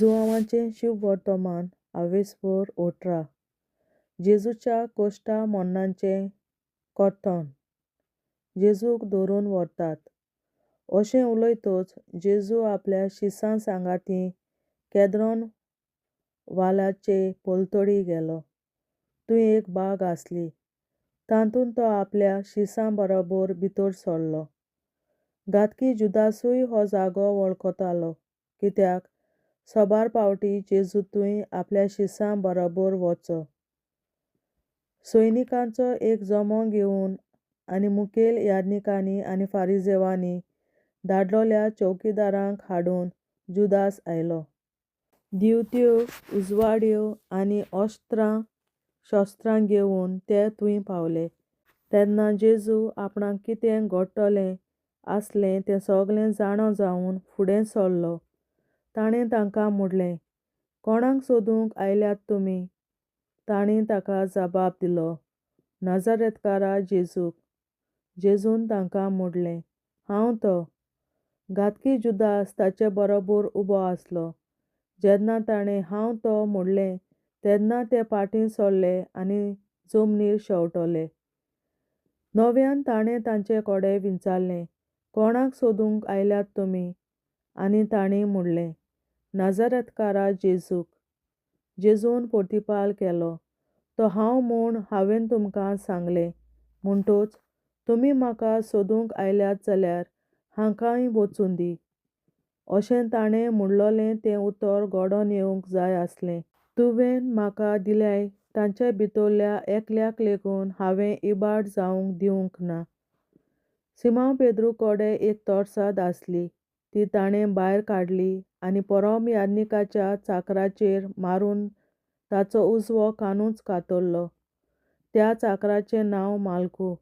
जुआंवाचें शिव वर्तमान 18. जेजूच्या कोश्टा मोन्नांचें कोर्तन जेजूक धरून व्हरतात. अशें उलयतच जेजू आपल्या शिसां सांगाती केद्रोन वालाचे पलतडी गेलो. थंय एक बाग आसली. तातूंत तो आपल्या शिसां बरोबर भितर सरलो. गातकी जुदासूय हो जागो वळखतालो, कित्याक सोबार पावटी जेजू थंय आपल्या शिसां बरोबर वचो. सैनिकांचो एक जमो घेवन आनी मुखेल याजकांनी आनी फारिसेवांनी धाडलोल्या चौकीदारांक हाडून जुदास आयलो. दिवत्यो, उजवाड्यो आनी शस्त्रां घेवन ते थंय पावले. तेन्ना जेजू आपणाक कितें घडटलें आसलें तें सगळें जाणो जावन फुडें सरलो. ताणें तांकां म्हणलें, "कोणाक सोदूंक आयल्यात तुमी?" तांणीं ताका जबाब दिलो, "नाजरेथकारा जेजूक." जेजून तांकां म्हणलें, "हांव तो." गातकी जुदास ताचे बरोबर उबो आसलो. जेन्ना ताणें "हांव तो" म्हणलें तेन्ना ते फाटीं सरले आनी जमनीर शेंवटले. नव्यान ताणें तांचे कडेन विचारलें, "कोणाक सोदूंक आयल्यात तुमी?" आनी तांणीं म्हणलें, "नाजरेथकारा जेजूक." जेजून प्रतिपाल केलो, "तो हांव म्हूण हांवें तुमकां सांगलें. म्हणटच तुमी म्हाका सोदूंक आयल्यात जाल्यार हांकांय वचून दी." अशें ताणें म्हणलोलें तें उतर घडोवन येवंक जाय आसलें. "तुवें म्हाका दिल्याय तांचे भितरल्या एकल्याक लेगून हांवें इबाड जावंक दिवंक ना." सिमोन पेद्रू कडेन एक तोरसाद आसली. ती ताणें भायर काडली आनी परम याजकाच्या चाकराचेर मारून ताचो उजवो कानूच कातरलो. त्या चाकराचें नांव माल्कू.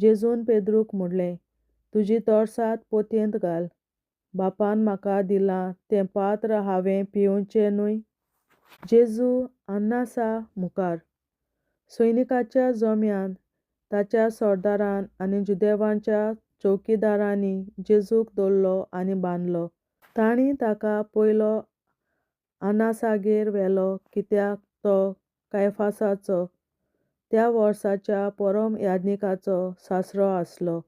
जेजून पेद्रूक म्हणलें, "तुजी तोरसाद पोतयेंत घाल. बापान म्हाका दिलां तें पात्र हांवें पिवचें न्हय?" जेजू अन्नासा मुखार. सैनिकांच्या जम्यांत ताच्या सरदारान आनी जुदेवांच्या चौकीदारांनी जेजूक धरलो आनी बांदलो. तांणीं ताका पयलो अन्नासागेर व्हेलो, कित्याक तो कायफासाचो, त्या वर्साच्या परम याजकाचो सासरो आसलो.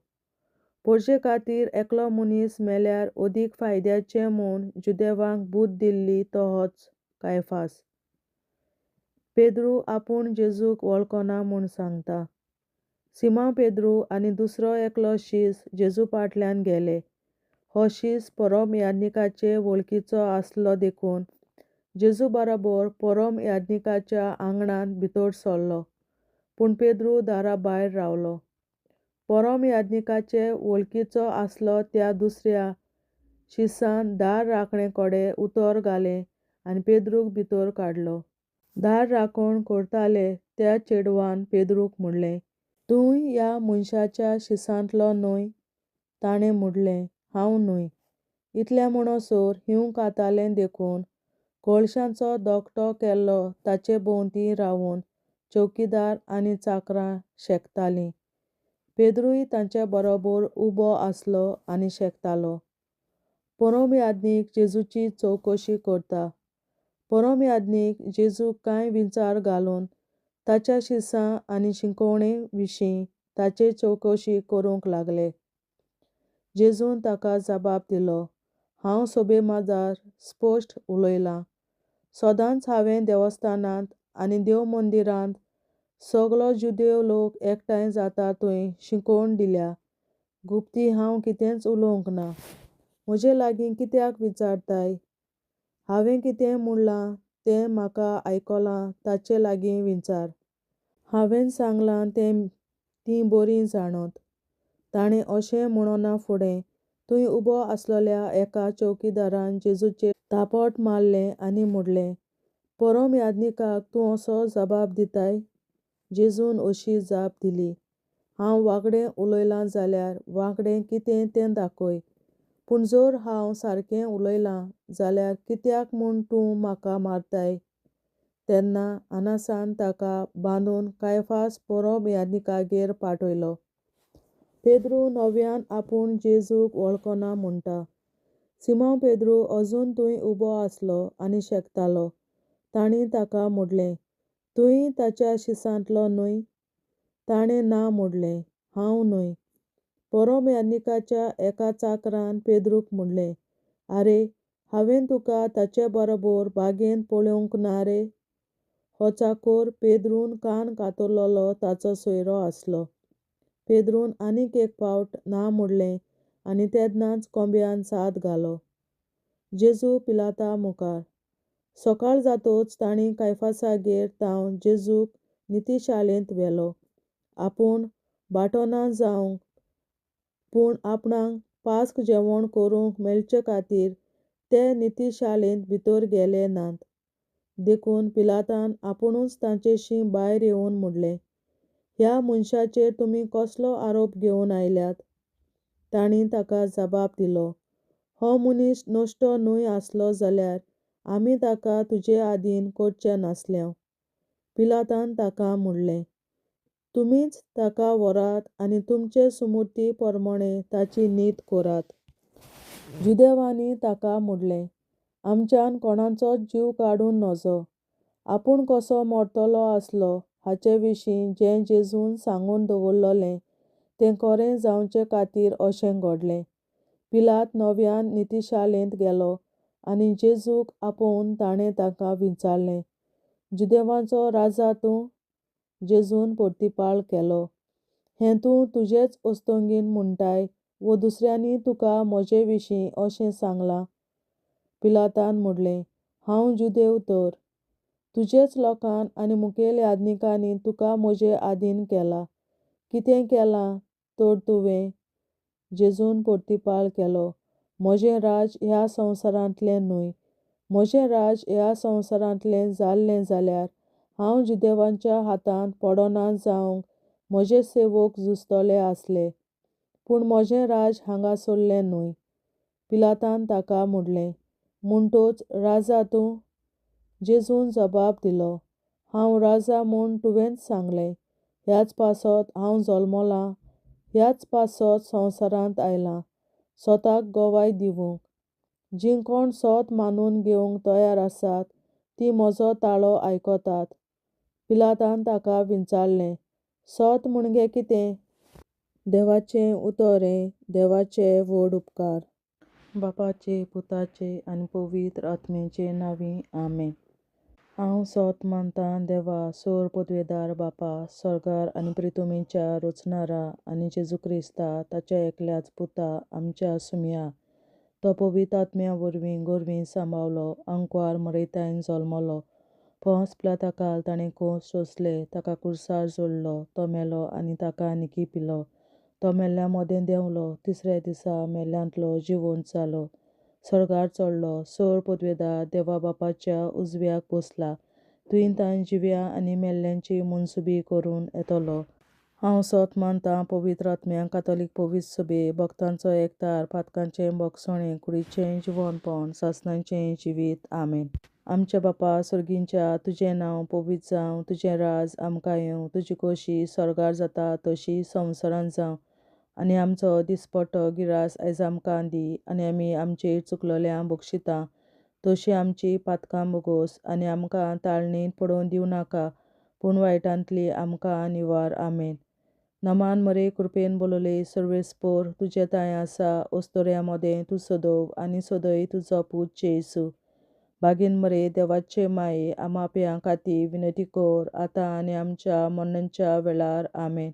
परजे खातीर एकलो मनीस मेल्यार अदीक फायद्याचें म्हूण जुदेवांक बूध दिल्ली तो होच कायफास. पेद्रू आपूण जेजूक वळखना म्हूण सांगता. सिमोन पेद्रू आनी दुसरो एकलो शिस जेजू फाटल्यान गेले. हो शिस परम याजकाचे वळखीचो आसलो देखून जेजू बरोबर परम याजकाच्या आंगणांत भितर सरलो. पूण पेद्रू दारा भायर रावलो. परम याजकाचे वळखीचो आसलो त्या दुसऱ्या शिसान दार राखणेकडेन उतर घालें आनी पेद्रूक भितर काडलो. दार राखण करताले त्या चेडवान पेद्रूक म्हणलें, "तूंय ह्या मनशाच्या शिसांतलो न्हय?" ताणें म्हणलें, "हांव न्हय." इतलें म्हणसर हिंव खातालें देखून कळशांचो धाकटो केल्लो ताचे भोंवतणी रावून चौकीदार आनी चाकरां शेकतालीं. पेद्रूय तांचे बरोबर उबो आसलो आनी शेकतालो. परम याजक जेजूची चवकशी करता. परम याजक जेजूक कांय विचार घालून ताच्या शिसां आनी शिकवणे विशीं ताचे चवकशी करूंक लागले. जेजून ताका जबाब दिलो, "हांव सोबेमाजार स्पश्ट उलयलां. सदांच हांवें देवस्थानांत आनी देव मंदिरांत सगलो जुदेव लोक एकठांय जाता थंय शिकवण दिल्या. गुप्ती हांव कितेंच उलोवंक ना. म्हजे लागीं कित्याक विचारताय? हांवें कितें म्हणलां तें म्हाका आयकलां ताचे लागीं विचार. हांवें सांगलां तें तीं बरीं जाणत." ताणें अशें म्हणना फुडें थंय उबो आसलोल्या एका चौकीदारान जेजूचेर थापट मारलें आनी म्हणलें, "परम याजकाक तूं असो जबाब दिताय?" जेजून अशी जाप दिली, "हांव वागडें उलयलां जाल्यार वागडें कितें तें दाखय. पूण जर हांव सारकें उलयलां जाल्यार कित्याक म्हूण तूं म्हाका मारताय?" तेन्ना अन्नासान ताका बांदून कायफास परम याजकागेर पाठयलो. पेद्रू नव्यान आपूण जेजूक वळखना म्हणटा. सिमोन पेद्रू अजून थंय उबो आसलो आनी शेकतालो. तांणी ताका म्हणलें, तूंय ताच्या शिसांतलो न्हय? ताणें ना म्हणलें, हांव न्हय. परमेयानिकाच्या एका चाकरान पेद्रूक म्हणलें, आरे, हांवें तुका ताचे बरोबर बागेंत पळोवंक ना रे? हो चाकर पेद्रून कान कातरलोलो ताचो सोयरो आसलो. पेद्रून आनीक एक फावट ना म्हणलें आनी तेदनाच कोंब्यान साद घालो. जेजू पिलाता मुखार. सकाळ जातच तांणी कायफासागेर तावन जेजूक नितीशाळेंत व्हेलो. आपूण बाटोना जावंक पूण आपणाक पास्क जेवण करूंक मेळचे खातीर ते नितीशाळेंत भितर गेले नात. देखून पिलातान आपुणूच तांचेशी भायर येवन म्हणलें, ह्या मनशाचेर तुमी कसलो आरोप घेवन आयल्यात? तांणी ताका जबाब दिलो, हो मनीस नश्टो न्हय आसलो जाल्यार आमी ताका तुजे आदीन करचें नासलें. पिलातान ताका म्हणलें, तुमीच ताका व्हरात आनी तुमचे सुमती प्रमाणें ताची न्हीद करात. जुदेवांनी ताका म्हणलें, आमच्यान कोणाचोच जीव काडून नजो. आपूण कसो मरतलो आसलो हाचे विशीं जें जेजून सांगून दवरलोलें तें खरें जावचे खातीर अशें घडलें. पिलात नव्यान नितीशाळेंत गेलो आनी जेजूक आपोवन ताणें ताका विचारलें, जुदेवांचो राजा तूं? जेजून परतिपाळ केलो, हें तूं तुजेच अस्तोगीन म्हणटाय वो दुसऱ्यांनी तुका म्हजे विशीं अशें सांगलां? पिलातान म्हणलें, हांव जुदेव तर. तुजेच लोकान आनी मुखेल याजकांनी तुका म्हजे आदीन केलां. कितें केलां तर तुवें? जेजून परतिपाळ केलो, म्हजें राज ह्या संवसारांतलें न्हय. म्हजें राज ह्या संवसारांतलें जाल्लें जाल्यार हांव जुदेवांच्या हातांत पडना जावंक म्हजे सेवक झुजतले आसले. पूण म्हजें राज हांगासरलें न्हय. पिलातान ताका म्हणलें, म्हणटच राजा तूं? जेजून जबाब दिलो, हांव राजा म्हूण तुवेंच सांगलें. ह्याच पासत हांव जल्मलां, ह्याच पासत संवसारांत आयलां, सोताक गोवाय दिवंक. जीं कोण सोत मानून घेवंक तयार आसात तीं म्हजो ताळो आयकतात. पिलातान ताका विचारलें, सोत म्हणजे कितें? देवाचें उतोरें, देवाचे व्हड उपकार. बापाचे, पुताचे आनी पवित्र आत्म्याचे नांवीं आमेन. हांव सोत मानतां देवा, सोर पदवेदार बापा, स्वर्गार आनी पृथ्वीच्या रचणारा आनी जेजू क्रिस्ता ताच्या एकल्याच पुता आमच्या सुमया. तो पवित्र आत्म्या वरवीं गोरवीं सांबावलो, अंकवार मरयतायन जल्मलो. पोंस पिलाताकाल ताणें खूंस सोंसले, ताका क्रुसार जोडलो, तो मेलो आनी ताका निकी पिलो. तो मेल्ल्या मोदें देंवलो, तिसऱ्या दिसा मेल्ल्यांतलो जिवंत जालो, स्वर्गार चडलो, सोर पदवेदार देवा बापाच्या उजव्याक बसला. थंय तांय जिव्या आनी मेल्ल्यांची मनसुबी करून येतलो. हांव सोत मानतां पवित्र आत्म्याक, कातोलीक पवित्र सभे, भक्तांचो एकठार, पातकांचें भोगसणें, कुडीचें जिवंतपण, सासणाचें जिवीत. आमेन. आमचे बापा सुर्गींच्या, तुजें नांव पवित्र जावं, तुजें राज आमकां येवं, तुजी खोशी स्वर्गार जाता तशी संवसारांत जावं. आनी आमचो दिसपट्टो गिरास आयज आमकां दी. आनी आमी आमचेर चुकलोल्यांक बक्षितां तशीं आमचीं पातकां बोगोस. आनी आमकां ताळणेंत पडोवन दिवं नाका, पूण वायटांतली आमकां निवार. आमेन. नमान मरे, कृपेन बोलले, सर्वेस्पर तुजे तांय आसा, अस्तोऱ्या मोदें तूं सदव आनी सदय तुजो पूत जेसू. बागेन मरे, देवाचे माये, आमाप्यां खातीर विनंती कर, आतां आनी आमच्या मरणाच्या वेळार. आमेन.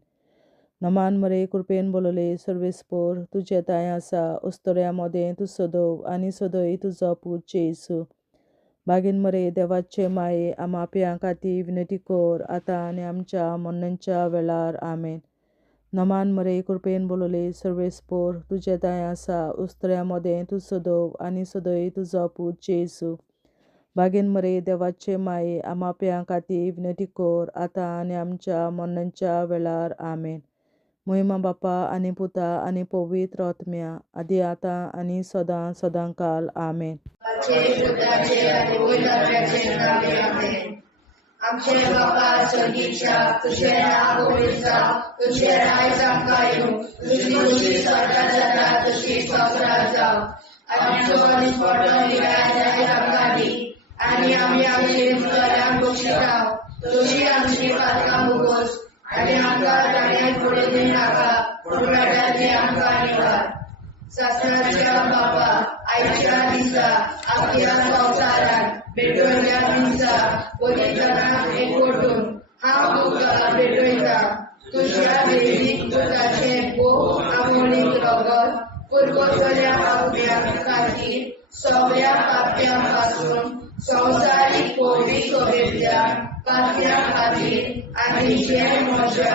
नमान मरे, कृपेन बोलले, सर्वेस्पर तुजे तांय आसा, अस्तोऱ्या मोदें तूं सदव आनी सदय तुजो पूत जेसू. बागेन मरे, देवाचे माये, आमाप्यां खातीर विनंती कर, आतां आनी आमच्या मरणाच्या वेळार. आमेन. नमान मरे, कृपेन बोलले, सर्वेस्पर तुजे तांय आसा, अस्तोऱ्या मोदें तूं सदव आनी सदय तुजो पूत जेसू. बागेन मरे, देवाचे माये, आमाप्यां खातीर विनंती कर, आतां आनी आमच्या मरणाच्या वेळार. आमेन. महिमा बापा आनी पुता आनी पवित्र आत्म्या, आदी आतां आनी सदां सदांकाल. आमेन. आमचे बापा स्वर्गीच्या, तुझे नाव पवित्र जावं, तुझे राज आमकां येवं, तुजी खुशी स्वर्गार जाता तशी संवसारांत जावं. आनी आमकां निष्पळटावन निराळ्या आमकां दी आनी आमी आमचे मुखारांक बक्षितांव तशी आमची पातकां मुगोस आनी आमकां दाण्यात पडूं दी नाका पूण वाटाची आमकां निवार सासणाच्या बापा आयच्या दिसा आपल्या संवसारांत भेटवयल्या दिसा बलिदानाक एकवटून हांव तुका भेटयता तुज्या देवीक दुदाचें भोव आमोणीक रगत पुरगोतल्या आपल्या खातीर सगळ्या पाप्यां पासून संवसारीक कोवी सोबेतल्या पाप्यां खातीर आनी जे म्हज्या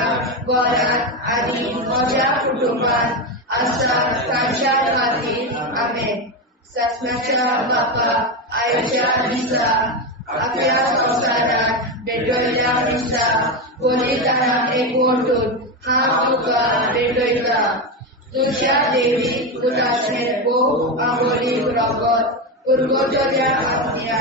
घरांत आनी म्हज्या कुटुंबांत आसा तांच्या खातीर आमेन सासणाच्या बापा आयच्या दिसा आपल्या संवसारांत भेटयल्या दिसा बलिदानाक एकवटून हांव तुका भेटयता तुज्या देवीक दुदाचें भोव आमोणीक रगत पुरगोतल्या आपल्या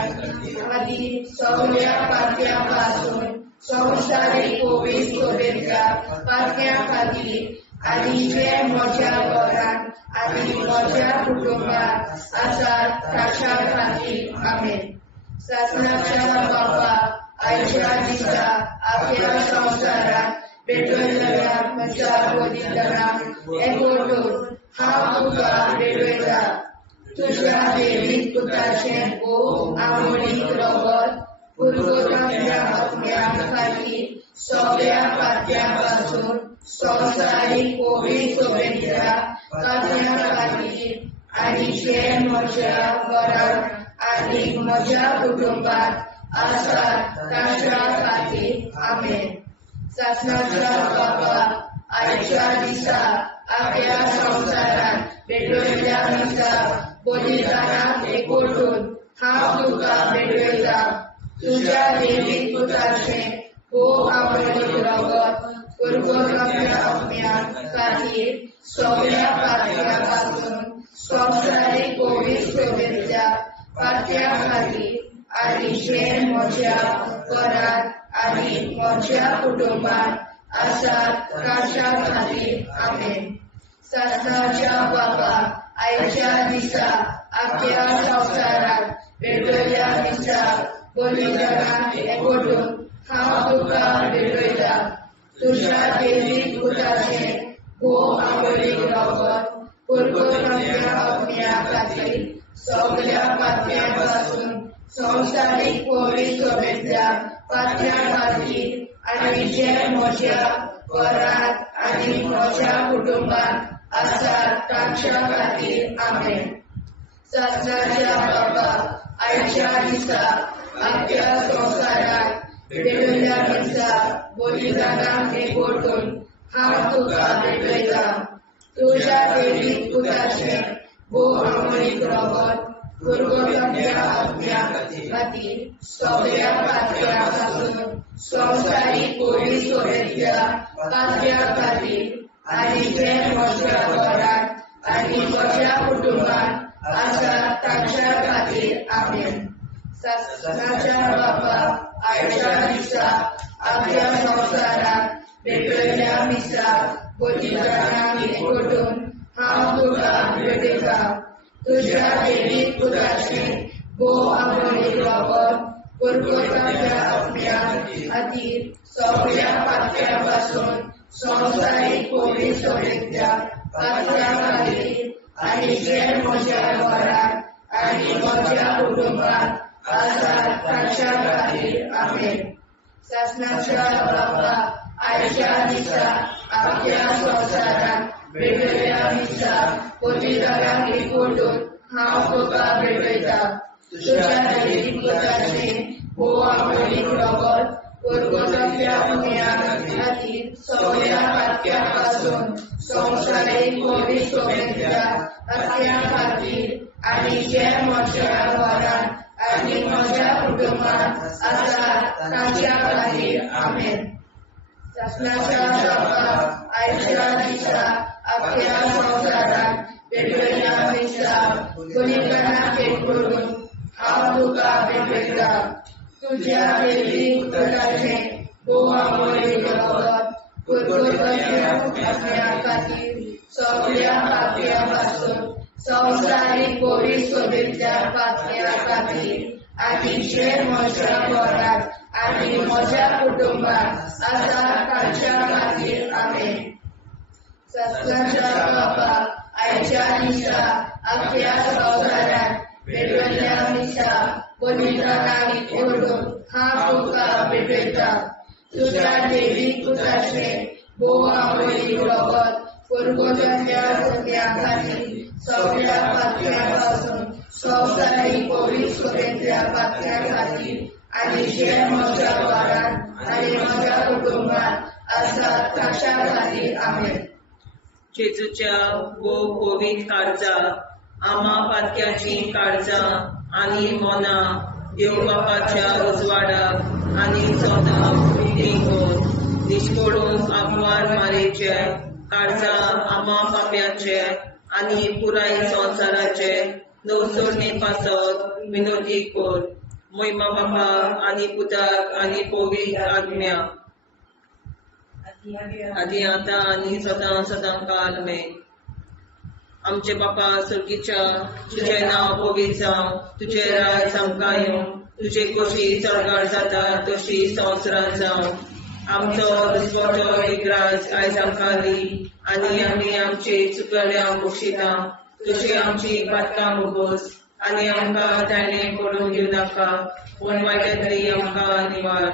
खातीर सगळ्या पाप्यां पासून संवसारीक कोवी सोबेतल्या पाप्यां खातीर आनी जे म्हज्या घरांत आनी म्हज्या कुटुंबांत आसात तांच्या खातीर आमेन सासणाच्या बापा आयच्या दिसा आपल्या संवसारांत भेटयल्या म्हज्या बलिदानाक एकवटून हांव तुका भेटयता तुज्या देवीक दुदाचें भोव आमोणीक रगत पुरगोतल्या आपल्या खातीर सगळ्या पाप्यां पासून संवसारीक कोवी सोबेतल्या पाप्यां खातीर आनी जे म्हज्या घरांत आनी म्हज्या कुटुंबांत आसात तांच्या खातीर आमेन सासणाच्या बापा आयच्या दिसा आपल्या संवसारांत भेटयल्या दिसा बलिदानाक एकवटून हांव तुका भेटयता तुज्या देवीक दुदाचें भोव आमोणीक रगत पुरगोतल्या आपल्या खातीर सगळ्या पाप्यां पासून संवसारीक कोवी सोबेतल्या पाप्यां खातीर आनी जे म्हज्या घरांत आनी म्हज्या कुटुंबांत आसात तांच्या खातीर आमेन सासणाच्या बापा आयच्या दिसा आपल्या संवसारांत भेटयल्या दिसा बलिदानाक एकवटून हांव तुका भेटयता तुज्या देवीक दुदाचें भोव आमोणीक रगत पुरगोतल्या आपल्या खातीर सगळ्या पाप्यां पासून संवसारीक कोवी सोबेतल्या पाप्यां खातीर आनी जे म्हज्या घरांत आनी म्हज्या कुटुंबांत आसात तांच्या खातीर आमेन सासणाच्या बापा आयच्या दिसा आपल्या संवसारांत भेटयल्या दिसा बलिदानाक एकवटून हांव तुका भेटयता तुज्या देवीक दुदाचें भोव आमोणीक रगत पुरगोतल्या आपल्या खातीर सगळ्या पाप्यां पासून संवसारीक कोवी सोबेतल्या पाप्यां खातीर आनी जे म्हज्या घरांत आनी म्हज्या कुटुंबांत आसात तांच्या खातीर आमेन सासणाच्या बापा आयच्या दिसा आपल्या संवसारांत भेटयल्या दिसा बलिदानाक एकवटून हांव तुका भेटयता तुज्या देवीक दुदाचें भोव आमोणीक रगत पुरगोतल्या आपल्या खातीर सगळ्या पाप्यां पासून संवसारीक कोवी सोबेतल्या पाप्यां खातीर आनी जे म्हज्या घरांत आनी म्हज्या कुटुंबांत आसात तांच्या खातीर आमेन सासणाच्या बापा आयच्या दिसा आपल्या संवसारांत भेटयल्या दिसा बलिदानाक एकवटून हांव तुका भेटयता तुज्या देवीक दुदाचें भोव आमोणीक रगत पुरगोतल्या आपल्या खातीर सगळ्या पाप्यां पासून संवसारीक कोवी सोबेतल्या पाप्यां खातीर आनी जे म्हज्या घरांत आनी म्हज्या कुटुंबांत आसात तांच्या खातीर आमेन सासणाच्या बापा आयच्या दिसा आपल्या संवसारांत भेटयल्या दिसा बलिदानाक एकवटून हांव तुका भेटयता तुज्या देवीक दुदाचें भोव आमोणीक रगत पुरगोतल्या आपल्या खातीर सगळ्या पाप्यां पासून संवसारीक पवित्र सोबेतल्या पातल्या खातीर आनी जे म्हज्या घरांत आनी म्हज्या कुटुंबात आसा तांच्या खातीर आमेन. सत्याच्या बापाक आयच्या दिसा आख्या संवसारांत पेटयल्ल्या दिसा पवित्रतांनी ओडून हांव तुका पेटयता. तुज्या देवीक पुताचे भोव आवडीक रगत परगोजांच्या सगळ्या खातीर सगळ्या पातल्या पासून संवसारीक पवित्र सोबेतल्या पातल्या खातीर आनी जे म्हज्या घरांत आनी म्हज्या कुटुंबात आसा तांच्या खातीर आमेन. जेजूच्या भोव पवित्र काळजा आमा पातक्याची काळजां आनी मोना देव बापाच्या उजवाडाक आनी सदां देखून निश्कोडून आग्वार मारेचे काळजा आमा पाप्याचे आनी पुराय संवसाराचे नवसोडणे पासत विनोदी कोर. महिमा बापा आनी पुताक आनी पवित्र आज्ञा आदी आतां आनी सदां सदां काल आमेन. आमचे बापा सुर्गीच्या तुझे नांव पवित्र जावं, तुझे राज आमकां येवं, तुझे कशी सरकार जाता तशी संवसारांत जावं. आमचो दिसवटो विग्रास आयज आमकां दी आनी आमी आमचे चुकल्यांक बक्षिता. तशी आमची पातकां मुगोस आनी आमकां ताणें पडूंक दिवं नाका, पूण वायटांतली आमकां निवार.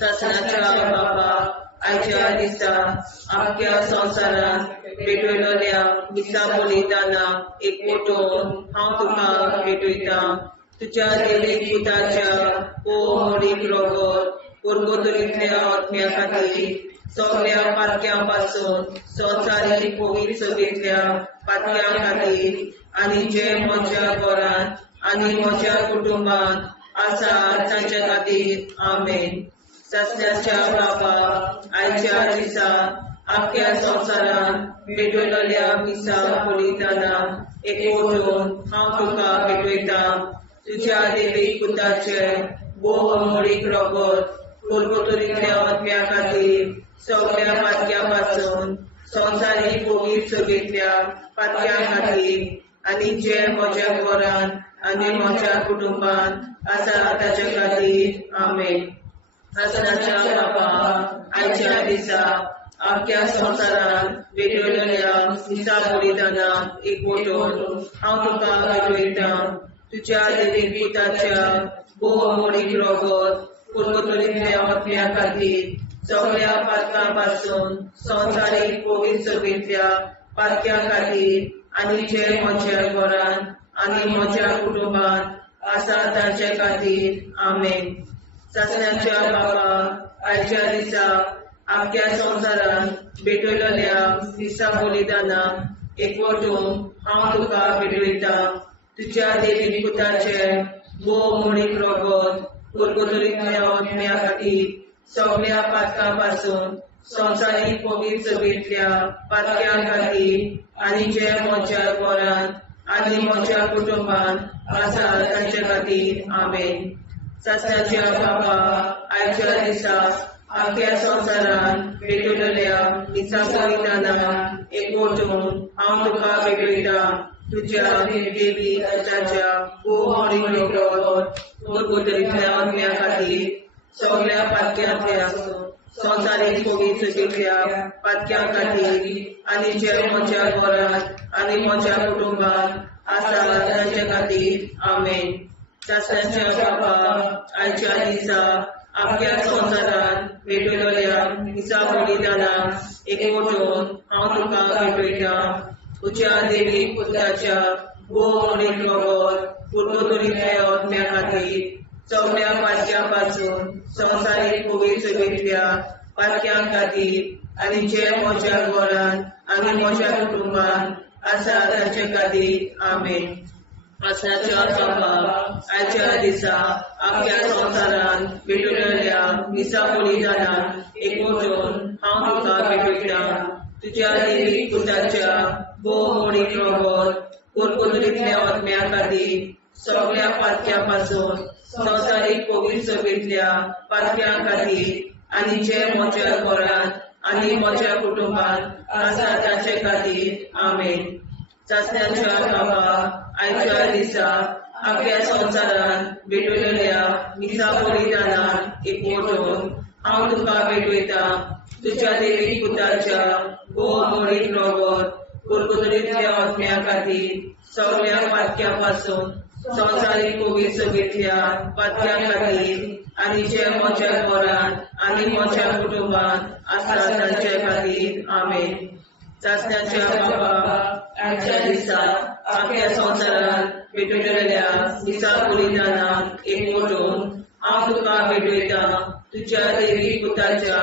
सासणाच्या बापा आयच्या दिसा आख्या संवसारांत पेटयलोल्या दिसा बलिदाना एकवटून हांव तुका पेटयता. तुज्या देवीक पुताच्या मोडीक रगत परगोतरींतल्या आत्म्या खातीर सगळ्या पातक्यां पासून संवसारीक पवित्र सोबेतल्या पातक्यां खातीर आनी जे म्हज्या घरांत आनी म्हज्या कुटुंबात आसा तांच्या खातीर आमेन. सत्याच्या बापा आयच्या दिसा आख्या संवसारांत पेटयलोल्या दिसा बलिदाना एकवटून हांव तुका पेटयता. तुज्या देवीक पुताचे भोव मोडीक रगत परगोतरींतल्या आत्म्या खातीर सगळ्या पातक्यां पासून संवसारीक पवित्र सोबेतल्या पातक्यां खातीर आनी जे म्हज्या घरांत आनी म्हज्या कुटुंबात आसा ताच्या खातीर आमेन. सासणाच्या बापा आयच्या दिसा आख्या संवसारांत पेटयलोल्या दिसा बलिदाना एकवटून हांव तुका पेटयता. तुज्या देवीक पुताच्या भोव मोडीक रगत परगोतरींतल्या आत्म्या खातीर सगळ्या पातकां पासून संवसारीक पवित्र सोबेतल्या पातक्यां खातीर आनी जे म्हज्या घरांत आनी म्हज्या कुटुंबात आसा तांचे खातीर आमेन. सासणाच्या बापा आयच्या दिसा आख्या संवसारांत पेटयलोल्या दिसा बलिदाना एकवटून हांव तुका पेटयता. तुज्या देवीक पुताचे भोव मोडीक रगत परगोतरींतल्या आत्म्या खातीर सगळ्या पातकां पासून संवसारीक पवित्र सोबेतल्या पातक्यां खातीर आनी जे म्हज्या घरांत आनी म्हज्या कुटुंबात आसा तांचे खातीर आमेन. सासणाच्या बापा आयच्या दिसा आख्या संवसारांत पेटयलोल्या दिसा बलिदाना एकवटून हांव तुका पेटयता. तुज्या देवीक पुताच्या भोव मोडीक रगत परगोतरींतल्या आत्म्या खातीर सगळ्या पातक्यांतल्या संवसारीक पवित्र सोबेतल्या पातक्यां खातीर आनी जे म्हज्या घरांत आनी म्हज्या कुटुंबात आसा तांचे खातीर आमेन. सासणाच्या बापा आयच्या दिसा आख्या संवसारांत पेटयलोल्या दिसा बलिदाना एकवटून हांव तुका पेटयता. तुज्या देवीक पुताच्या भोव मोडीक रगत परगोतरींतल्या आत्म्या खातीर सगळ्या पातक्यां पासून संवसारीक पवित्र सोबेतल्या पातक्यां खातीर आनी जे म्हज्या घरांत आनी म्हज्या कुटुंबात आसा तांचे खातीर आमेन. सासणाच्या बापा आयच्या दिसा आख्या संवसारांत पेटयलोल्या दिसा बलिदाना एकवटून हांव तुका पेटयता. तुज्या देवीक पुताच्या भोव मोडीक रगत परगोतरींतल्या आत्म्या खातीर सगळ्या पातक्यां पासून संवसारीक पवित्र सोबेतल्या पातक्यां खातीर आनी जे म्हज्या घरांत आनी म्हज्या कुटुंबात आसा तांचे खातीर आमेन. चाचण्याच्या बाबा आयच्या दिसा आपल्या संसारात भेटलेल्या मिसा बलिदानात एकवटून हांव तुका भेटयता तुझ्या देवी पुताच्या मोडीत रगत कुरकुतरीतल्या आत्म्या खातीर सगळ्या पातक्यापासून संवसारीक पवित्रतेच्या पातक्या खातीर आनी जे म्हज्या घरांत आनी म्हज्या कुटुंबात आसा तांचे खातीर आमेन. चाचण्याच्या बाबा आयच्या दिसा आपल्या संसारात भेटलेल्या मिसा बलिदानात एकवटून हांव तुका भेटयता तुझ्या देवी पुताच्या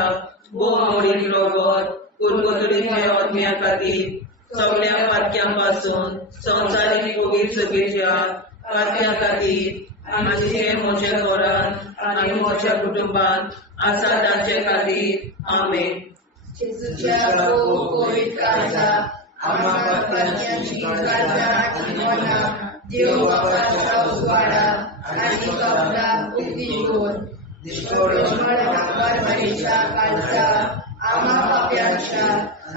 मोडीत रगत कुरकुतरीतल्या आत्म्या खातीर सगळ्या पातक्यांपासून संवसारीक पवित्रतेच्या पातक्या खातीर आनी जे म्हज्या घरांत आनी म्हज्या कुटुंबात आसा तांचे खातीर आमेन. जेजूच्या पवित्र काळजा आम्हा पातकांची काळजा आनी मना देव बापाच्या उजवाडा आनी सगळा उक्ती करून परमेच्या काळजा आम्हा पाप्यांच्या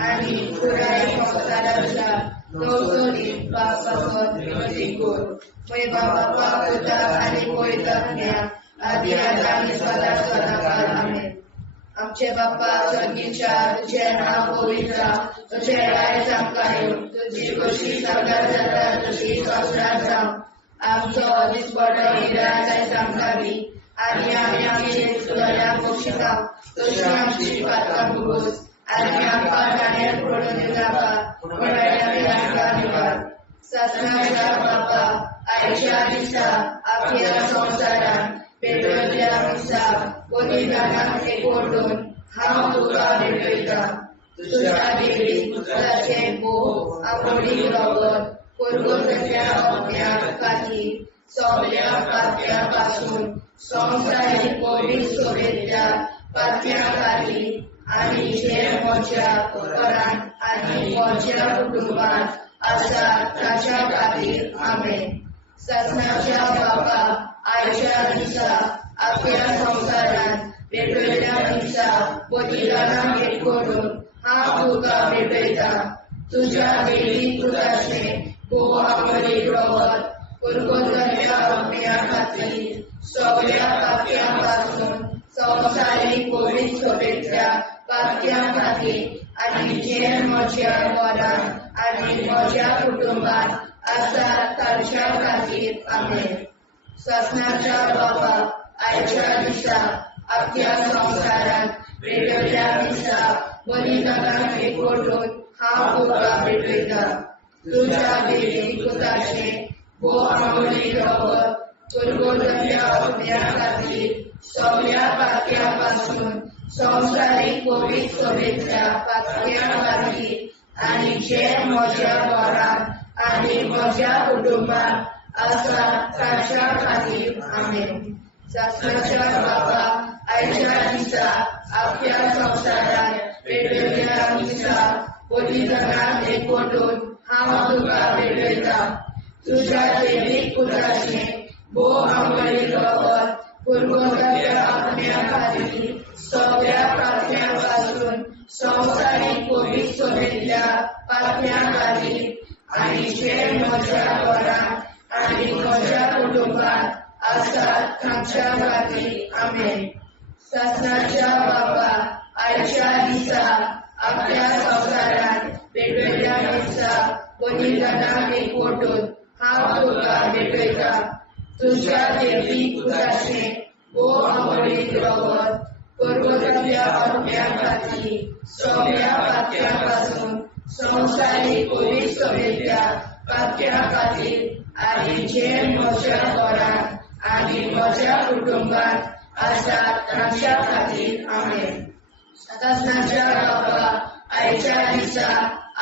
आनी पुराय संसाराच्या गवसणीत पापावर विनंती कर. पै बाबा पुता आनी पवित्रात्म्या आदी आनी सदा सदाकाळ आमेन. आमचे बाप्पा स्वर्गीच्या तुझे नाव पवित्र तुझे राय आमकां येवं तुजी कशी सगळ्यात जाता तशी संसारात जावं. आमचो दिसपडो हिराय आमकां दी आनी आमी आमची सुदाऱ्याक बक्षिता तशी आमची पातकां भोगोस आनी आमकां गाण्यार पडून नाका पूण आमी आमकां निवाड. ससनाच्या बाप्पा आयच्या दिसा आपल्या संसारान भेटलेल्या मिसा बलिदानात एकवटून हांव तुका भेटयता तुझ्या देवी पुत्राचे मोह आवडी रगत कुरकुतरीतल्या आत्म्या खातीर सगळ्या पातक्यापासून संवसारीक पवित्रतेच्या पातक्या खातीर आनी जे म्हज्या घरांत आनी म्हज्या कुटुंबात आसा ताच्या खातीर आमेन. ससनाच्या बाबा आयच्या दिसा आपल्या संसारात भेटलेल्या मिसा बलिदानात एकवटून हांव तुका भेटयता तुझ्या देवी पुताचे आवडी रगत कुरकुतरीतल्या आत्म्या खातीर सगळ्या पातक्यांपासून संवसारीक पवित्रतेच्या पातक्या खातीर आनी जे म्हज्या घरांत आनी म्हज्या कुटुंबात आसा तांच्या खातीर आमेन. ससनाच्या बाबा आयच्या दिसा आपल्या संसारात भेटलेल्या मिसा बलिदानात एकवटून हांव तुका भेटयता तुझ्या देवी पुताचे आवडी रगत कुरकुतरीतल्या आत्म्या खातीर सगळ्या पातक्यांपासून संवसारीक पवित्रतेच्या पातक्या खातीर आनी जे म्हज्या घरांत आनी म्हज्या कुटुंबात आसा तांच्या खातीर आमेन. ससनाच्या बाबा आयच्या दिसा आपल्या संसारात भेटलेल्या मिसा बलिदानात एकवटून हांव तुका भेटयता तुझ्या देवी पुताचे आवडी रगत कुरकुतरीतल्या आत्म्या खातीर सगळ्या पातक्यांपासून संवसारीक पवित्रतेच्या पातक्या खातीर आनी जे म्हज्या घरांत आनी म्हज्या कुटुंबात आसा तांच्या खातीर आमेन. ससनाच्या बाबा आयच्या दिसा आपल्या संसारात भेटलेल्या मिसा बलिदानात एकवटून हांव तुका भेटयता तुझ्या देवी पुताचे आवडी रगत कुरकुतरीतल्या आत्म्या खातीर सगळ्या पातक्यांपासून संवसारीक पवित्रतेच्या पातक्या खातीर आनी जे म्हज्या घरांत आनी म्हज्या कुटुंबात आसा तांच्या खातीर आमेन. ससनाच्या बाबा आयच्या दिसा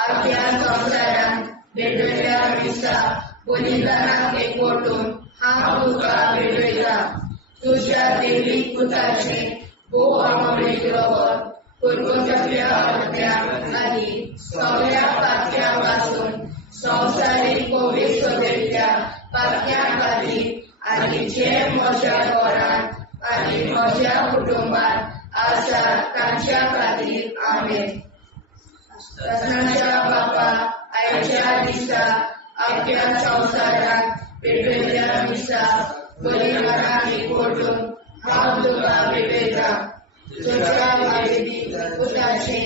आपल्या संसारात भेटलेल्या मिसा बलिदानात एकवटून हांव तुका भेटयता तुझ्या देवी पुताचे आवडी रगत कुरकुतरीतल्या आत्म्या खातीर सगळ्या पातक्यांपासून संवसारीक पवित्रतेच्या पातक्या खातीर आनी जे म्हज्या घरांत आनी म्हज्या कुटुंबात आसा तांच्या खातीर आमेन. ससनाच्या बापा आयच्या दिसा अख्ख्या संवसाराक पेटयल्या मिसा बलिदानाक एकवटून हांव तुका भेटयता तुज्या वैदिक पुताचे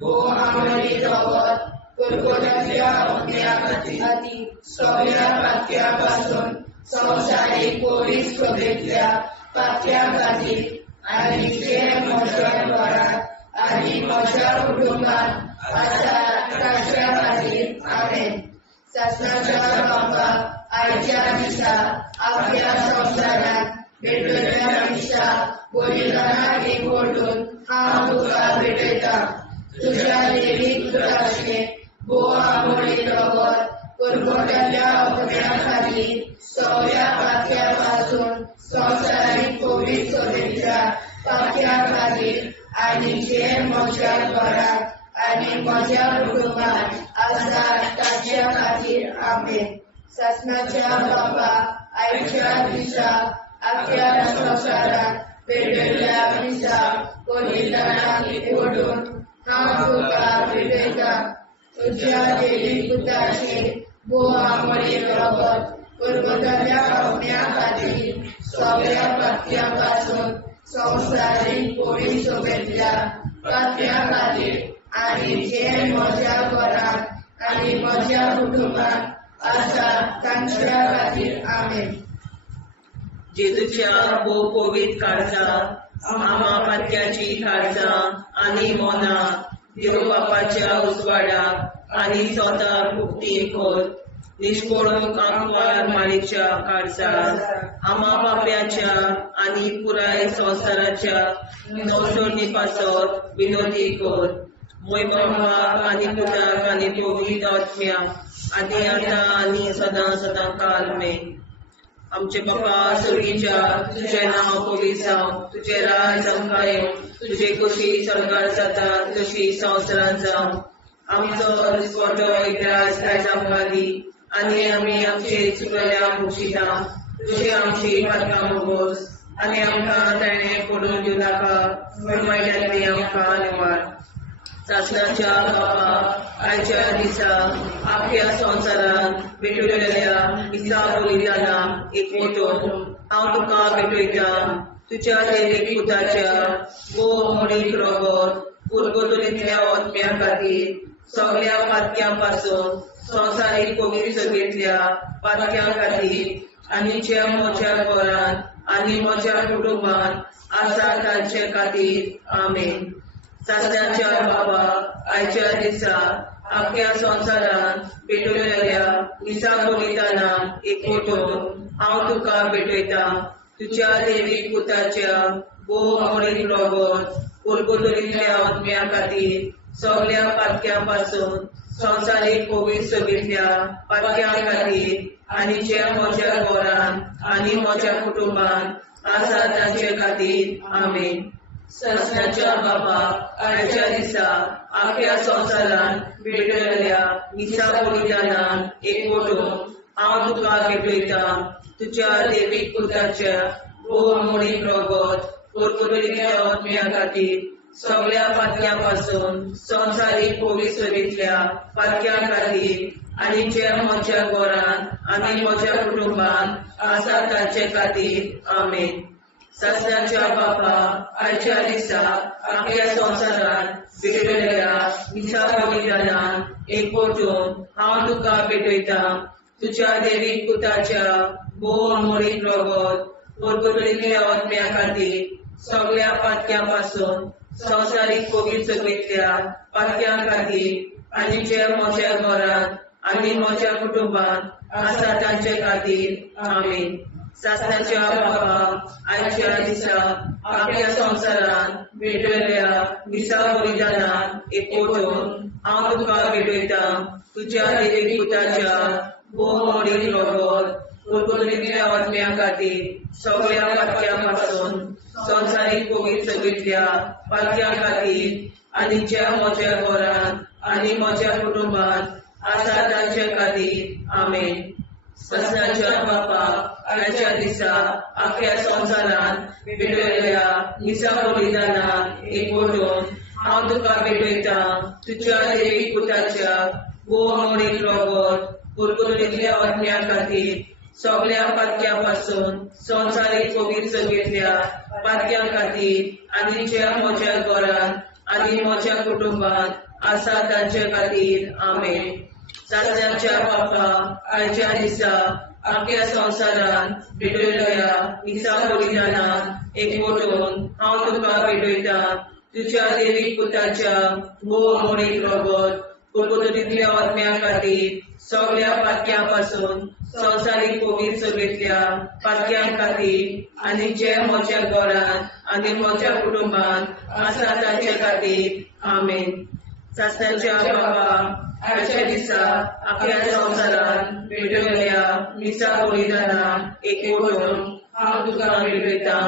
भोव आमोरी रगत कुरकुऱ्याच्या अग्न्या खातीर सगळ्या पातक्या पासून संवसारीक पोलीस सभेतल्या पातक्या खातीर आनी जे म्हज्या घरांत आनी म्हज्या कुटुंबांत आसा ताच्या खातीर आमेन. शासनाच्या बापाक आयच्या दिसा अख्ख्या संवसाराक भेटयल्या मिसा बलिदानाक एकवटून हांव तुका भेटयता तुज्या देवीक पुताचे भोव आमोरी रगत कुरकुऱ्याच्या अग्न्या खातीर सगळ्या पातक्या पासून संवसारीक पोलीस सभेतल्या पातक्या खातीर आनी जे म्हज्या घरांत आनी म्हज्या कुटुंबांत आसा ताच्या खातीर आमेन. शासनाच्या बापाक आयच्या दिसा अख्ख्या संवसाराक भेटयल्या मिसा बलिदानाक एकवटून हांव तुका भेटयता तुज्या देवीक पुताचे भोव आमोरी रगत कुरकुऱ्याच्या अग्न्या खातीर सगळ्या पातक्या पासून संवसारीक पोलीस सभेतल्या पातक्या खातीर आनी जे म्हज्या घरांत आनी म्हज्या कुटुंबांत आसा तांच्या खातीर आमेन. जेजूच्या भोव पवित्र काळजा आमा पातक्याची काळजां आनी मोना देव बापाच्या उजवाडाक आनी स्वता मुक्ती कोर निष्पळून आंकवार माळेच्या काळजार आमा बाप्याच्या आनी पुराय संवसाराच्या नवसोडणी पासत विनोदी कोर. मोय बापाक आनी पुताक आनी पवित्र आत्म्या आदी आतां आनी सदां सदां काल मेन. आमचे बापा सुर्गीच्या तुझें नांव पवित्र जावं तुजें राज आमकां येवं तुजी कशी स्वर्गार जाता तशी संवसारांत जावं. आमचो दिसवटो एकदांच आयज आमकां दी आनी आमी आमचे चुकल्याक मुक्षिता तुजी आमची पातकां भोगोस आनी आमकां ताणें पडून दिवं नाका पूण वायट्यांतली आमकां निवार. शासनाच्या बापा आयच्या दिसा अख्ख्या संवसारांत भेटयल्या मिसा बलिदानाक एकवटून हांव तुका भेटयता तुज्या देवीक पुताच्या भोव आमोरी रगत कुरकुऱ्याच्या अग्न्या खातीर सगळ्या पातक्यां पासून संवसारीक पवित्र सभेतल्या पातक्या खातीर आनी जे म्हज्या घरांत आनी म्हज्या कुटुंबांत आसा तांचे खातीर आमेन. शासनाच्या बापा आयच्या दिसा अख्ख्या संवसारांत भेटयल्या मिसा बलिदानाक एकवटून हांव तुका भेटयता तुज्या देवीक पुताच्या भोव आमोरी रगत कुरकुऱ्याच्या अग्न्या खातीर सगळ्या पातक्या पासून संवसारीक पवित्र सभेतल्या पातक्या खातीर आनी जे म्हज्या घरांत आनी म्हज्या कुटुंबांत आसा तांचे खातीर आमेन. शासनाच्या बापा आयच्या दिसा अख्ख्या संवसारांत भेटयल्या मिसा बलिदानाक एकवटून हांव तुका भेटयता तुज्या देवीक पुताच्या भोव आमोरी रगत कुरकुऱ्याच्या अग्न्या खातीर सगळ्या पातक्या पासून संवसारीक पवित्र सभेतल्या पातक्या खातीर आनी जे म्हज्या घरांत आनी म्हज्या कुटुंबांत आसा तांचे खातीर आमेन. शासनाच्या बापा आयच्या दिसा अख्ख्या संवसारांत भेटयल्या मिसा बलिदानाक एकवटून हांव तुका भेटयता तुज्या देवीक पुताच्या भोव आमोरी रगत कुरकुऱ्याच्या अग्न्या खातीर सगळ्या पातक्या पासून संवसारीक पवित्र सभेतल्या पातक्या खातीर आनी जे म्हज्या घरांत आनी म्हज्या कुटुंबांत आसा तांचे खातीर आमेन. शासनाच्या बापा आयच्या दिसा अख्ख्या संवसारांत भेटयल्या मिसा बलिदानाक एकवटून हांव तुका भेटयता तुज्या देवीक पुताच्या भोव आमोरी रगत कुरकुऱ्याच्या अग्न्या खातीर सगळ्या पातक्या पासून संवसारीक पवित्र सभेतल्या पातक्या खातीर आनी जे म्हज्या घरांत आनी म्हज्या कुटुंबांत आसा तांचे खातीर आमेन. शासनाच्या बापा आयच्या दिसा अख्ख्या संवसारांत भेटयल्या मिसा बलिदानाक एकवटून हांव तुका भेटयता तुज्या देवीक पुताच्या मोडीक रगत कुरकुरीतल्या आत्म्या खातीर सगळ्या पातक्या पासून संवसारीक कोवीड सगळ्या पातक्यां खातीर आनी ज्या म्हज्या घरांत आनी म्हज्या कुटुंबांत आसा तांचे खातीर आमेन. सासऱ्याच्या बापा आयच्या दिसा आख्या संवसारान भेटयल्या मिसा बलिदानाक एकवटून हांव तुका भेटयता तुज्या देवीक पुताच्या मोडीक रगत कुरकुरीतल्या आत्म्या खातीर सगळ्या पातक्यां पासून संवसारीक कोवीड सगळ्या पातक्यां खातीर आनी जे म्हज्या घरांत आनी म्हज्या कुटुंबांत आसा तांचे खातीर आमेन. सासऱ्याच्या बापा आयच्या दिसा आख्या संवसारान भेटयल्या मिसा बलिदानाक एकवटून हांव तुका भेटयता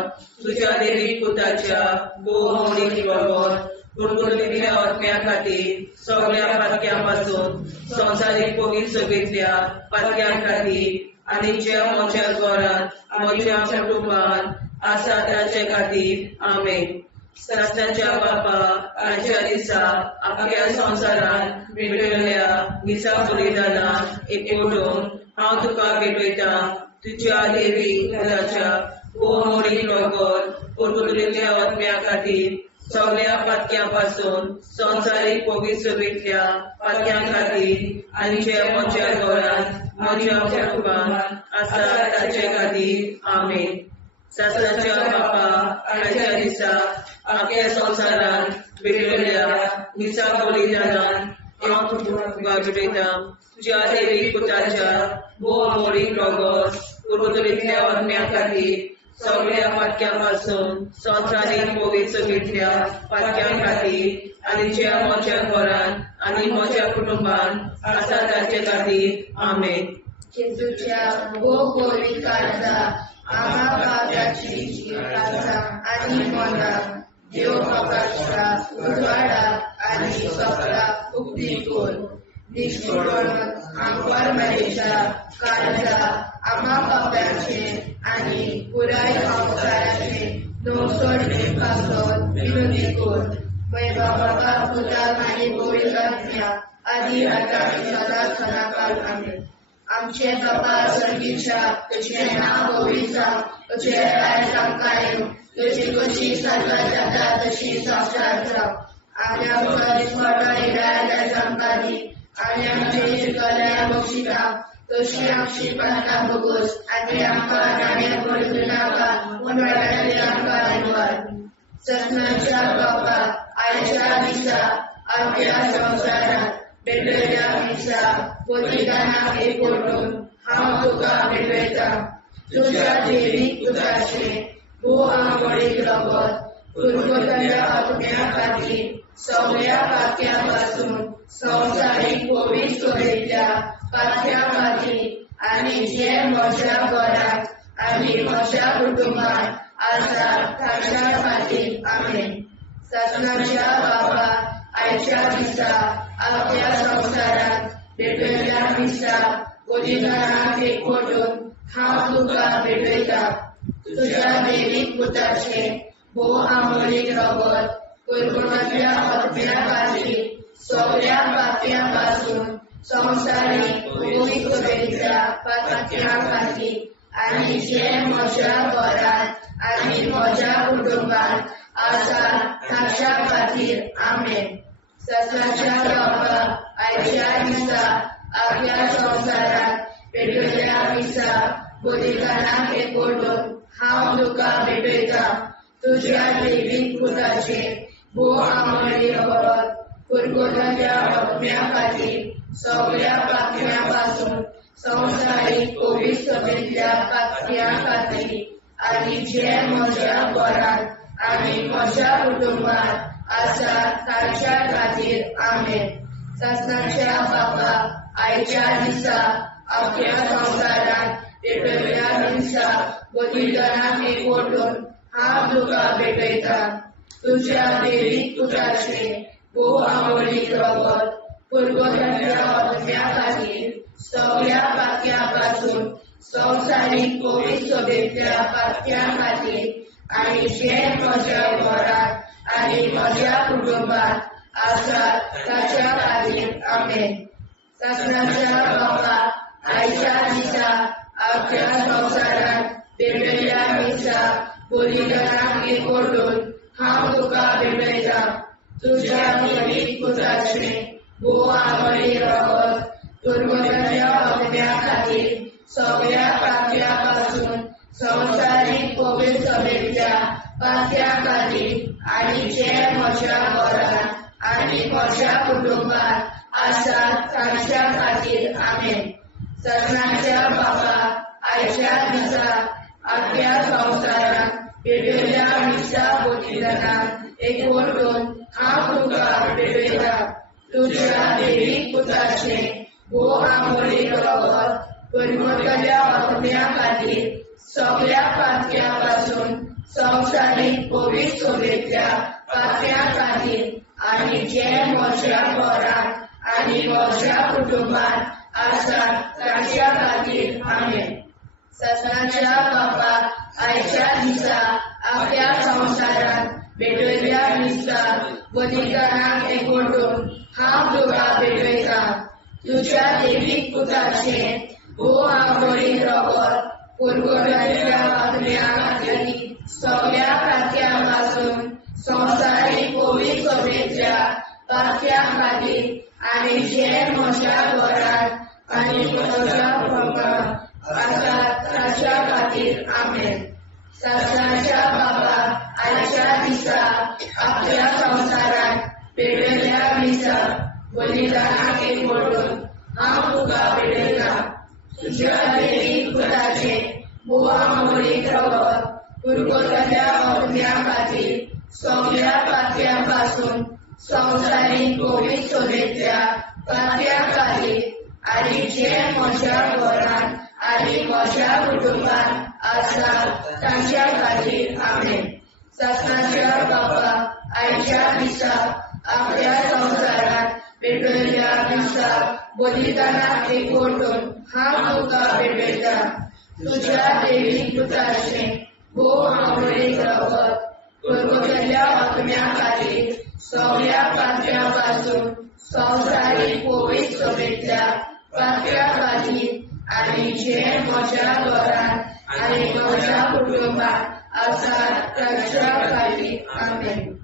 तुज्या देवीक पुताच्या मोडीक रगत कुरकुरीतल्या आत्म्या खातीर सगळ्या पातक्यां पासून संवसारीक कोवीड सगळ्या पातक्यां खातीर आनी जे म्हज्या घरांत म्हज्या कुटुंबांत आसा तांचे खातीर आमेन. सासऱ्याच्या बापा आयच्या दिसा आख्या संवसारान भेटयल्या मिसा बलिदानाक एकवटून हांव तुका भेटयता तुज्या देवीक पुताच्या मोडीक रगत कुरकुरीतल्या आत्म्या खातीर सगळ्या पातक्यां पासून संवसारीक कोवीड सगळ्या पातक्यां खातीर आनी जे म्हज्या घरांत म्हज्या कुटुंबांत आसा तांचे खातीर आमेन. सासऱ्याच्या बापा आयच्या दिसा आख्या संवसारान भेटयल्या मिसा बलिदानाक हांव तुका भेटयता तुज्या देवीक पुताच्या मोडीक रगत कुरकुरीतल्या आत्म्या खातीर सगळ्या पातक्यां पासून संवसारीक कोवीड सगळ्या पातक्यां खातीर आनी जे म्हज्या घरांत आनी म्हज्या कुटुंबांत आसा तांचे खातीर आमेन. जेजूच्या कोवीड काळाचा आम्हा पापाची काळजा आणि मना देव बापाच्या उजवाडा आणि सपला उक्ती कोर निष्ठुर आमवर मरेच्या काळजा आम्हा पापाचे आणि पुराय संसाराचे दोसोडे पासून विरोधी कोर वैभव बाबा पुता आणि कोविड काळजा आधी आता सदा सदाकाळ आमेन. आमचे बाबा सर्गीच्या तुझे नाव होईचा तुझे राय सांगायो तुझी कशी सर्व जाता तशी संसार जाव आणि आमच्या स्मरण राय सांगाली आणि आमचे शिकल्या बक्षिता तशी आमची प्रार्थना बघूस आणि आमका नाण्या पडू नाका उन्हाळ्यात आमका धन्यवाद. ससनाच्या बाबा आयच्या दिसा आमच्या संसारात भेटयल्या मिसा बलिदानाक एकवटून हांव तुका भेटयता तुज्या देवीक पुताचे मोडीक रगत कुरकुरीतल्या आत्म्या खातीर सगळ्या पातक्यां पासून संवसारीक कोवीड सगळ्या पातक्यां खातीर आनी जे म्हज्या घरांत आनी म्हज्या कुटुंबांत आसा तांच्या खातीर आमेन. ससनाच्या बाबा आयच्या दिसा आख्या संवसारात भेटयल्या मिसा बलिदानाक एकवटून हांव तुका भेटयता तुज्या देवीक पुताचे मोडीक रगत कुरकुरीतल्या आत्म्या खातीर सगळ्या पातक्यां पासून संवसारीक कोवीड सगळ्या पातक्यां खातीर आनी जे म्हज्या घरांत आनी म्हज्या कुटुंबांत आसा तांच्या खातीर आमेन. ससनाच्या बापा आयच्या दिसा आख्या संवसारात भेटयल्या मिसा बलिदानाक एकवटून हांव तुका भेटयता तुज्या देवीक पुताचे मोडीक रगत कुरकुरीतल्या आत्म्या खातीर सगळ्या पातक्यां पासून संवसारीक कोवीड सगळ्या पातक्यां खातीर आनी जे म्हज्या घरांत आनी म्हज्या कुटुंबांत आसा तांच्या खातीर आमेन. ससनाच्या बापा आयच्या दिसा आख्या संवसारात भेटयल्या मिसा बलिदानाक एकवटून हांव तुका भेटयता तुज्या देवीक पुताचे मोडीक रगत कुरकुरीतल्या आत्म्या खातीर सगळ्या पातक्यां पासून संवसारीक कोवीड सगळ्या पातक्यां खातीर आनी जे म्हज्या घरांत आनी म्हज्या कुटुंबांत आसा ताच्या खातीर आमेन. ससनाच्या बापा आयच्या दिसा अख्ख्या संवसारात वेगवेगळ्या मिसा बोलिदानाक एकवटून हांव तुका भेटयता तुझ्या पवित्र पुताचे भोव आमोली रगत तुर्गोदाच्या अग्न्या खातीर सगळ्या पातळ्या पासून संवसारीक पवित्र सभेच्या पातळ्या खातीर आनी जे म्हज्या घरांत आनी म्हज्या कुटुंबात आसात तांच्या खातीर आमेन. ससनाच्या बापा आयच्या दिसा अख्ख्या संवसारात भेटयल्ल्या मिसा बोलिदानाक एकवटून हांव तुका भेटयता तुझ्या देवीक पुताचे भोव आमोली रगत तुर्गोदाच्या अग्न्या खातीर सगळ्या पातळ्या पासून संवसारीक पवित्र सभेच्या पातळ्या खातीर आनी जे म्हज्या घरांत आनी म्हज्या कुटुंबात आसात तांच्या खातीर आमेन. ससनाच्या बापा आयच्या दिसा अख्ख्या संवसारात भेटयल्ल्या मिसा बोलिदानाक एकवटून हांव तुका भेटयता तुझ्या देवीक पुताचे भोव आमोली रगत तुर्गोदाच्या अग्न्या खातीर सगळ्या पातळ्या पासून संवसारीक पवित्र सभेच्या पातळ्या खातीर आनी जे म्हज्या घरांत आनी म्हज्या कुटुंबात आसात तांच्या खातीर आमेन. ससनाच्या बापा आयच्या दिसा अख्ख्या संवसारात भेटयल्ल्या मिसा बोलिदानाक एकवटून हांव तुका भेटयता तुझ्या देवीक पुताचे भोव आमोली रगत तुर्गोदाच्या अग्न्या खातीर सगळ्या पातळ्या पासून संवसारीक पवित्र सभेच्या पातळ्या खातीर आनी जे म्हज्या घरांत आनी म्हज्या कुटुंबात आसात तांच्या खातीर आमेन. ससनाच्या बापा आयच्या दिसा अख्ख्या संवसारात भेटयल्ल्या मिसा बोलिदानाक एकवटून हांव तुका भेटयता तुझ्या देवीक पुताचे भोव आमोली रगत तुर्गोदाच्या अग्न्या खातीर सगळ्या पातळ्या पासून संवसारीक पवित्र सभेच्या पातळ्या खातीर आनी जे म्हज्या घरांत आनी म्हज्या कुटुंबात आसात तांच्या खातीर आमेन.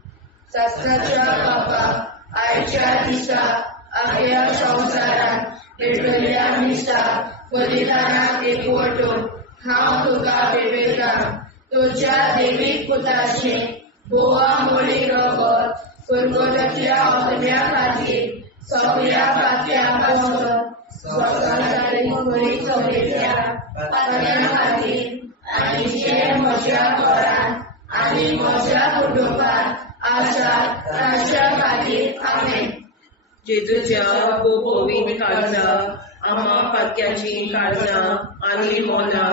ससनाच्या बापा आयच्या दिसा अख्ख्या संवसारात भेटयल्ल्या मिसा बोलिदानाक एकवटून हांव तुका भेटयता तुझ्या देवीक पुताचे भोव आमोली रगत तुर्गोदाच्या अग्न्या खातीर सगळ्या पातळ्या पासून संवसारीक पवित्र सभेच्या पातळ्या खातीर आनी जे म्हज्या घरांत आनी म्हज्या कुटुंबात आसात तांच्या खातीर आमेन. जेजूच्या भोव पवित्र काळजाक आम्हा पातक्याची काळजां आनी मोना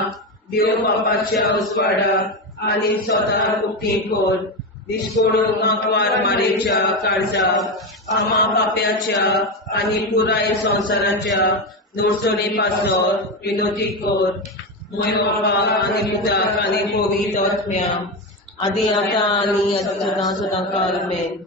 देव बापाच्या उजवाडाक आनी सदां उक्ती कोर दिसपडून आंकवार मारेच्या काळजाक आम्हा पाप्याच्या आनी पुराय संवसाराच्या नोर्सोनी पासर विनोदी कोर मोय बापाक आनी पुताक आनी पवित्र आत्म्या आदी आतां आनी सदां सदां काल आमेन.